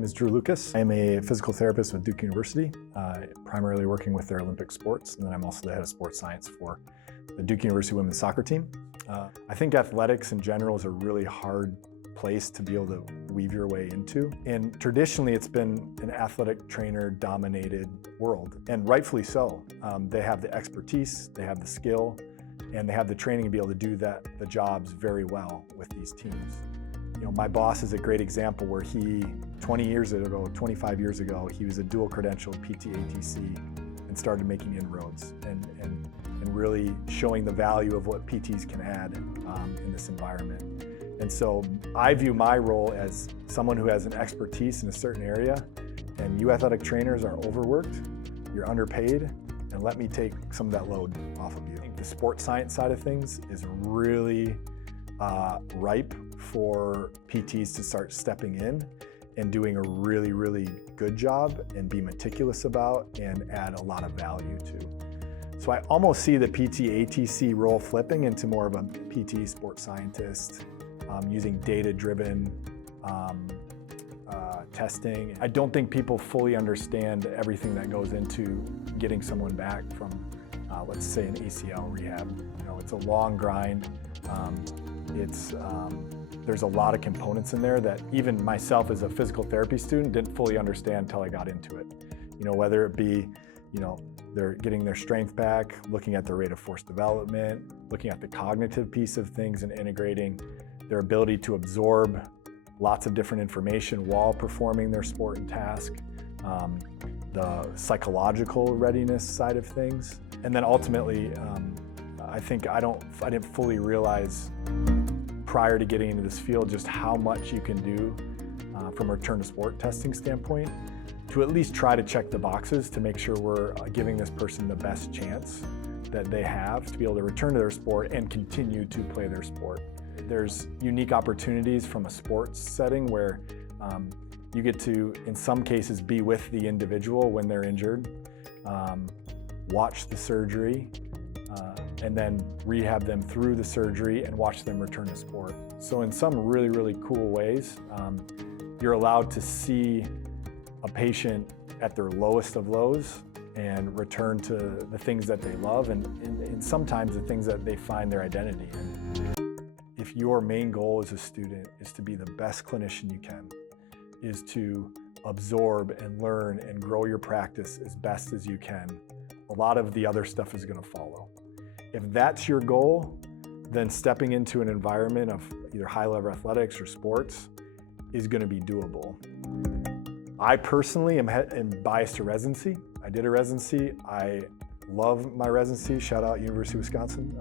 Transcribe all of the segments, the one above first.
name is Drew Lucas. I'm a physical therapist with Duke University, primarily working with their Olympic sports, and then I'm also the head of sports science for the Duke University women's soccer team. I think athletics in general is a really hard place to be able to weave your way into. And traditionally, it's been an athletic trainer-dominated world, and rightfully so. They have the expertise, they have the skill, and they have the training to be able to do the jobs very well with these teams. You know, my boss is a great example where he, 25 years ago, he was a dual credentialed PT-ATC and started making inroads and really showing the value of what PTs can add in this environment. And so I view my role as someone who has an expertise in a certain area, and you athletic trainers are overworked, you're underpaid, and let me take some of that load off of you. I think the sports science side of things is really ripe for PTs to start stepping in and doing a really, really good job and be meticulous about and add a lot of value to. So I almost see the PT-ATC role flipping into more of a PT sports scientist, using data-driven testing. I don't think people fully understand everything that goes into getting someone back from, let's say, an ACL rehab. You know, it's a long grind. There's a lot of components in there that even myself as a physical therapy student didn't fully understand until I got into it. You know, whether it be, you know, they're getting their strength back, looking at their rate of force development, looking at the cognitive piece of things and integrating their ability to absorb lots of different information while performing their sport and task, the psychological readiness side of things. And then ultimately, I think I didn't fully realize prior to getting into this field just how much you can do from a return to sport testing standpoint to at least try to check the boxes to make sure we're giving this person the best chance that they have to be able to return to their sport and continue to play their sport. There's unique opportunities from a sports setting where you get to, in some cases, be with the individual when they're injured, watch the surgery, and then rehab them through the surgery and watch them return to sport. So in some really, really cool ways, you're allowed to see a patient at their lowest of lows and return to the things that they love and sometimes the things that they find their identity in. If your main goal as a student is to be the best clinician you can, is to absorb and learn and grow your practice as best as you can, a lot of the other stuff is going to follow. If that's your goal, then stepping into an environment of either high-level athletics or sports is going to be doable. I personally am biased to residency. I did a residency. I love my residency. Shout out University of Wisconsin.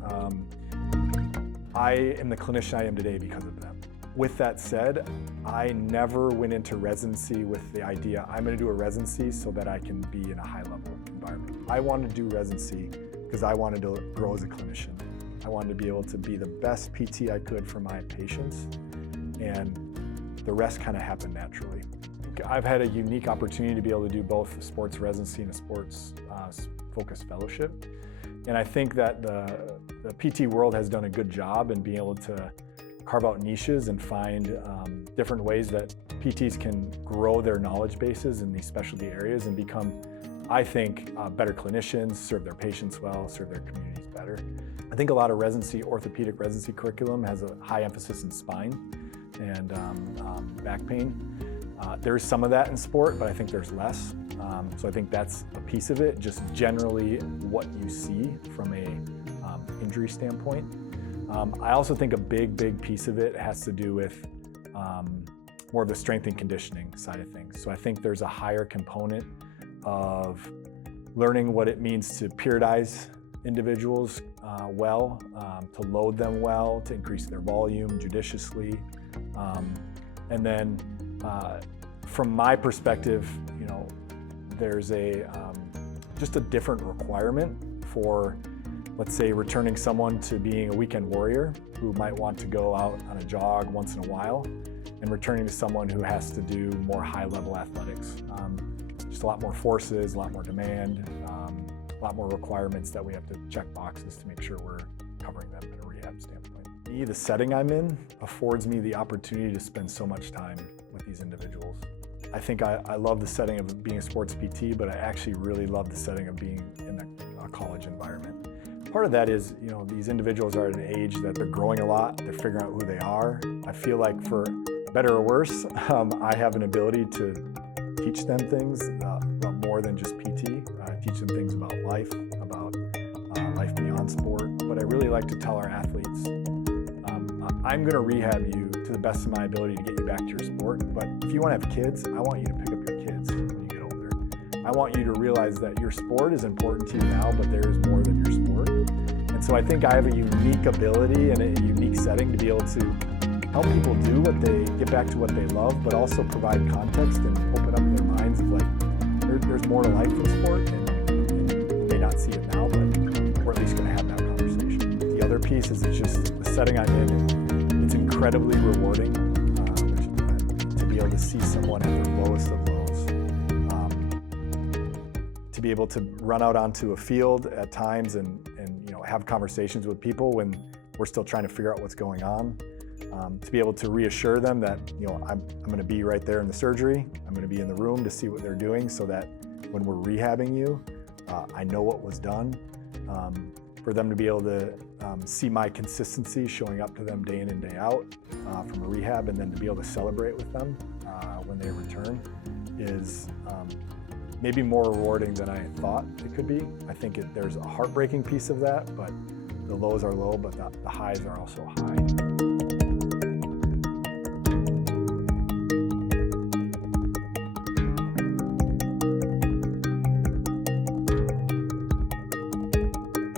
I am the clinician I am today because of them. With that said, I never went into residency with the idea I'm going to do a residency so that I can be in a high-level environment. I wanted to do residency because I wanted to grow as a clinician. I wanted to be able to be the best PT I could for my patients, and the rest kind of happened naturally. I've had a unique opportunity to be able to do both a sports residency and a sports focused fellowship. And I think that the PT world has done a good job in being able to carve out niches and find different ways that PTs can grow their knowledge bases in these specialty areas and become, I think, better clinicians, serve their patients well, serve their communities better. I think a lot of orthopedic residency curriculum has a high emphasis in spine and back pain. There's some of that in sport, but I think there's less. So I think that's a piece of it, just generally what you see from a injury standpoint. I also think a big piece of it has to do with more of the strength and conditioning side of things. So I think there's a higher component of learning what it means to periodize individuals well, to load them well, to increase their volume judiciously. And then from my perspective, you know, there's just a different requirement for, let's say, returning someone to being a weekend warrior who might want to go out on a jog once in a while, and returning to someone who has to do more high-level athletics. Just a lot more forces, a lot more demand, a lot more requirements that we have to check boxes to make sure we're covering them in a rehab standpoint. Me, the setting I'm in affords me the opportunity to spend so much time with these individuals. I think I love the setting of being a sports PT, but I actually really love the setting of being in a college environment. Part of that is, these individuals are at an age that they're growing a lot, they're figuring out who they are. I feel like, for better or worse, I have an ability to teach them things about more than just PT. I teach them things about life, about life beyond sport. But I really like to tell our athletes, I'm going to rehab you to the best of my ability to get you back to your sport. But if you want to have kids, I want you to pick up your kids when you get older. I want you to realize that your sport is important to you now, but there is more than your sport. And so I think I have a unique ability and a unique setting to be able to help people get back to what they love, but also provide context and open up their minds of there's more to life than sport, and you may not see it now, but we're at least going to have that conversation. The other piece is it's just the setting I'm in. It's incredibly rewarding to be able to see someone at their lowest of lows, to be able to run out onto a field at times and have conversations with people when we're still trying to figure out what's going on. To be able to reassure them that I'm going to be right there in the surgery. I'm going to be in the room to see what they're doing, so that when we're rehabbing you, I know what was done. For them to be able to see my consistency showing up to them day in and day out from a rehab, and then to be able to celebrate with them when they return is maybe more rewarding than I thought it could be. I think there's a heartbreaking piece of that, but the lows are low, but the highs are also high.